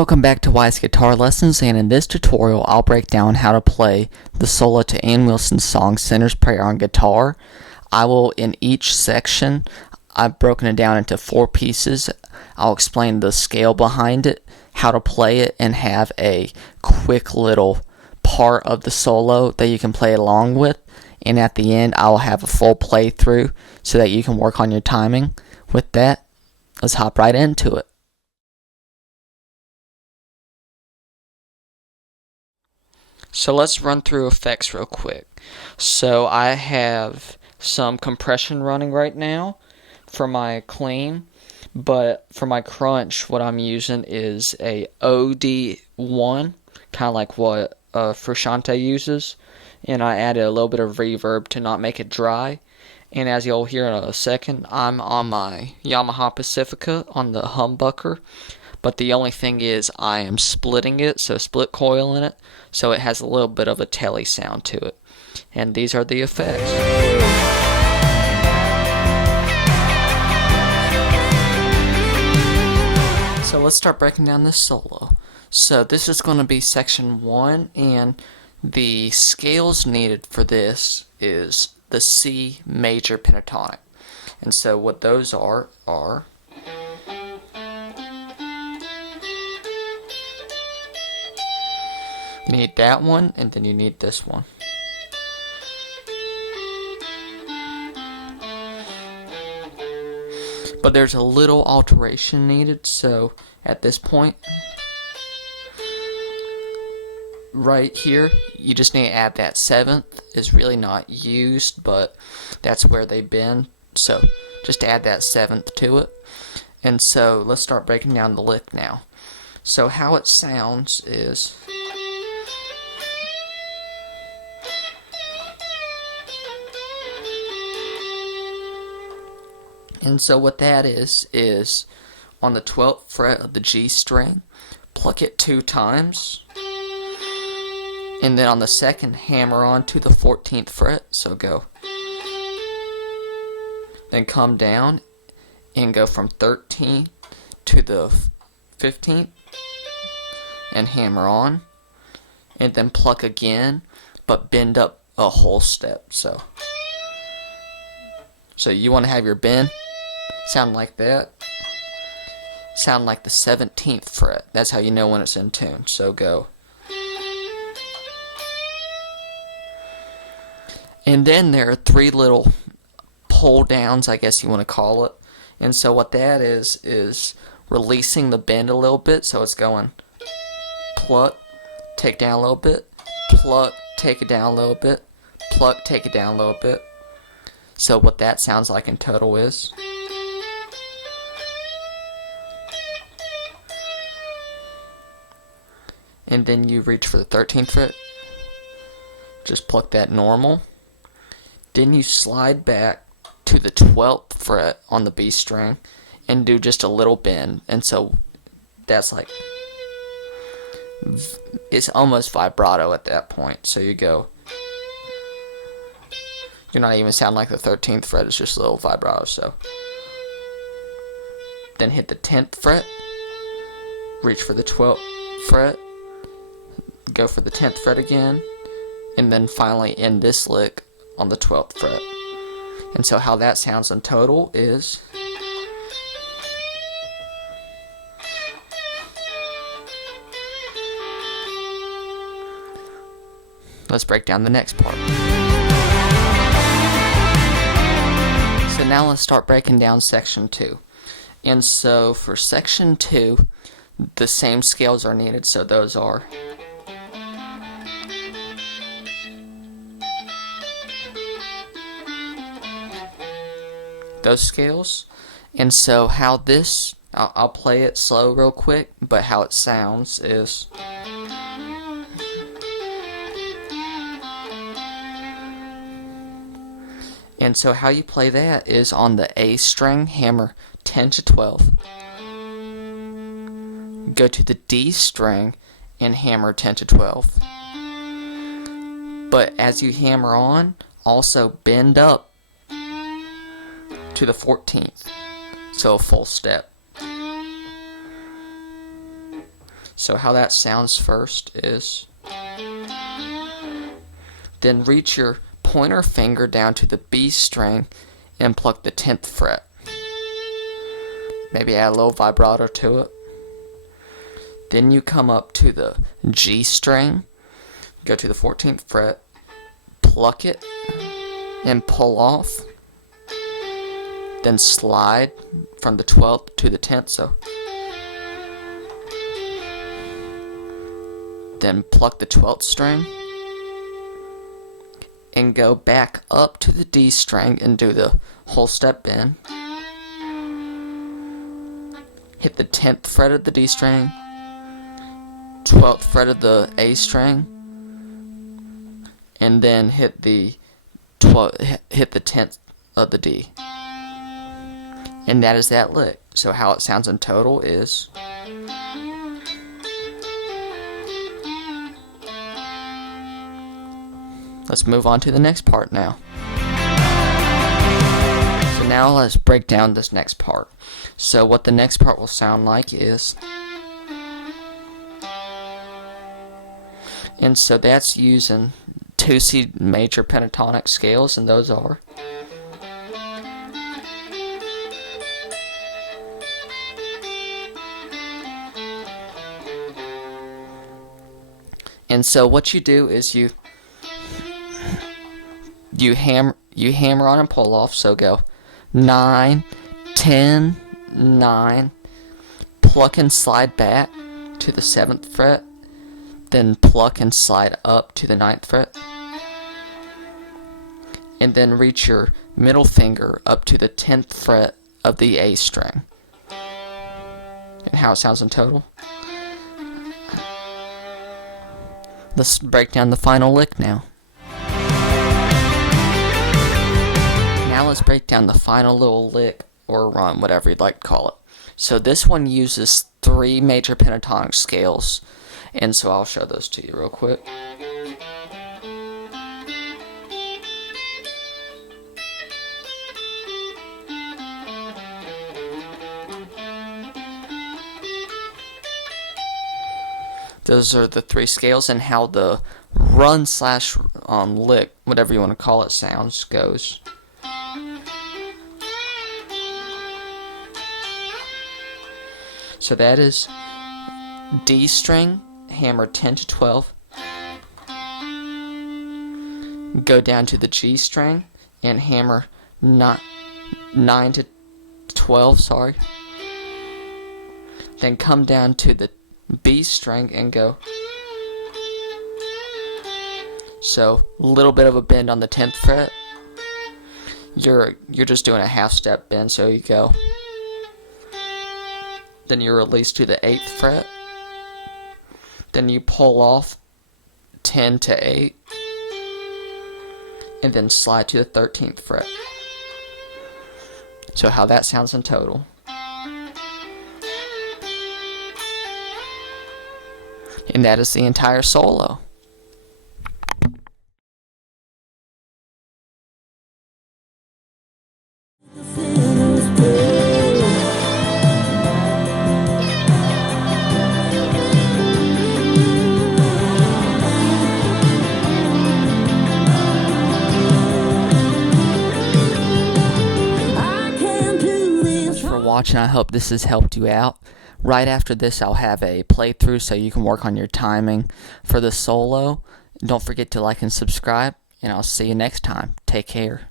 Welcome back to Wise Guitar Lessons, and in this tutorial I'll break down how to play the solo to Ann Wilson's song Sinner's Prayer on guitar. In each section, I've broken it down into 4 pieces. I'll explain the scale behind it, how to play it, and have a quick little part of the solo that you can play along with. And at the end, I'll have a full playthrough so that you can work on your timing. With that, let's hop right into it. So let's run through effects real quick. So I have some compression running right now for my clean, but for my crunch what I'm using is a OD1, kind of like what Frusciante uses, and I added a little bit of reverb to not make it dry. And as you'll hear in a second, I'm on my Yamaha Pacifica on the humbucker. But the only thing is I am splitting it, so split coil in it, so it has a little bit of a telly sound to it. And these are the effects. So let's start breaking down this solo. So this is going to be section 1, and the scales needed for this is the C major pentatonic. And so what those are you need that one, and then you need this one. But there's a little alteration needed, so at this point, right here, you just need to add that 7th. It's really not used, but that's where they've been, so just add that 7th to it. And so let's start breaking down the lick now. So how it sounds is, and so what that is on the 12th fret of the G string, pluck it 2 times, and then on the 2nd, hammer on to the 14th fret, so go. Then come down and go from 13 to the 15th, and hammer on, and then pluck again, but bend up a whole step, so you want to have your bend sound like that, sound like the 17th fret. That's how you know when it's in tune. So go. And then there are 3 little pull downs, I guess you want to call it. And so what that is releasing the bend a little bit, so it's going pluck, take down a little bit, pluck, take it down a little bit, pluck, take it down a little bit. So what that sounds like in total is, and then you reach for the 13th fret, just pluck that normal, then you slide back to the 12th fret on the B string and do just a little bend, and so that's like, it's almost vibrato at that point, so you go, you're not even sounding like the 13th fret, it's just a little vibrato, so then hit the 10th fret, reach for the 12th fret, go for the 10th fret again, and then finally end this lick on the 12th fret. And so how that sounds in total is, let's break down the next part. So now let's start breaking down section 2. And so for section 2, the same scales are needed, so those are those scales. And so how this, I'll play it slow real quick, but how it sounds is, and so how you play that is on the A string, hammer 10 to 12, go to the D string and hammer 10 to 12, but as you hammer on, also bend up to the 14th, so a full step. So how that sounds first is, then reach your pointer finger down to the B string and pluck the 10th fret. Maybe add a little vibrato to it. Then you come up to the G string, go to the 14th fret, pluck it, and pull off. Then slide from the 12th to the 10th, so. Then pluck the 12th string, and go back up to the D string and do the whole step bend. Hit the 10th fret of the D string, 12th fret of the A string, and then hit the 10th of the D. And that is that lick. So how it sounds in total is, let's move on to the next part now. So now let's break down this next part. So what the next part will sound like is, and so that's using 2C major pentatonic scales, and those are, and so what you do is you hammer on and pull off, so go 9, 10, 9, pluck and slide back to the 7th fret, then pluck and slide up to the 9th fret, and then reach your middle finger up to the 10th fret of the A string. And how it sounds in total. Let's break down the final lick now. Now let's break down the final little lick or run, whatever you'd like to call it. So this one uses 3 major pentatonic scales, and so I'll show those to you real quick. Those are the 3 scales, and how the run slash lick, whatever you want to call it, sounds goes. So that is D string, hammer 10 to 12, go down to the G string and hammer 9 to 12, sorry. Then come down to the B string and go. So a little bit of a bend on the 10th fret. You're just doing a half step bend, so you go. Then you release to the 8th fret. Then you pull off 10 to 8. And then slide to the 13th fret. So how that sounds in total. And that is the entire solo. Watching. I hope this has helped you out. Right after this, I'll have a playthrough so you can work on your timing for the solo. Don't forget to like and subscribe, and I'll see you next time. Take care.